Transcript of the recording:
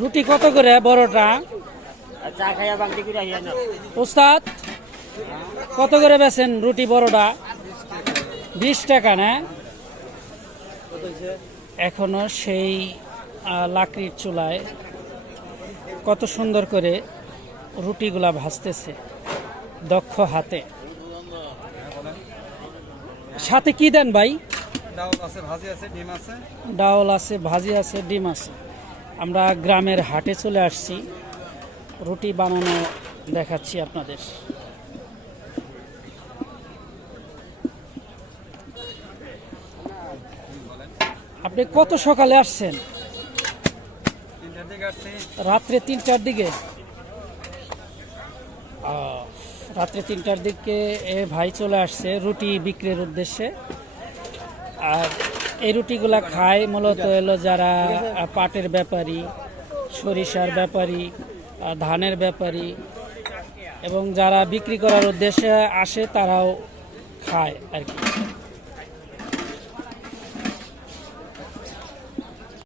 রুটি কত করে বড়টা? আহিয়া কত করে বেছেন রুটি বড়টা? বিশ টাকা না? এখনও সেই লাকড়ির চুলায় কত সুন্দর করে রুটিগুলা ভাজতেছে দক্ষ হাতে। সাথে কি দেন ভাই? ডাউল আছে ভাজি আছে ডিম আছে। ডাউল আছে ভাজি আছে ডিম আছে। আমরা গ্রামের হাটে চলে আসছি। রুটি বানানো দেখাচ্ছি আপনাদের। আপনি কত সকালে আসছেন? রাত্রে তিনটার দিকে? রাত্রে তিনটার দিকে এ ভাই চলে আসছে রুটি বিক্রির উদ্দেশ্যে। আর এই রুটিগুলা খায় মূলত এলো যারা পাটের ব্যাপারী, সরিষার ব্যাপারী ধানের ব্যাপারী এবং যারা বিক্রি করার উদ্দেশ্যে আসে তারাও খায় আর কি।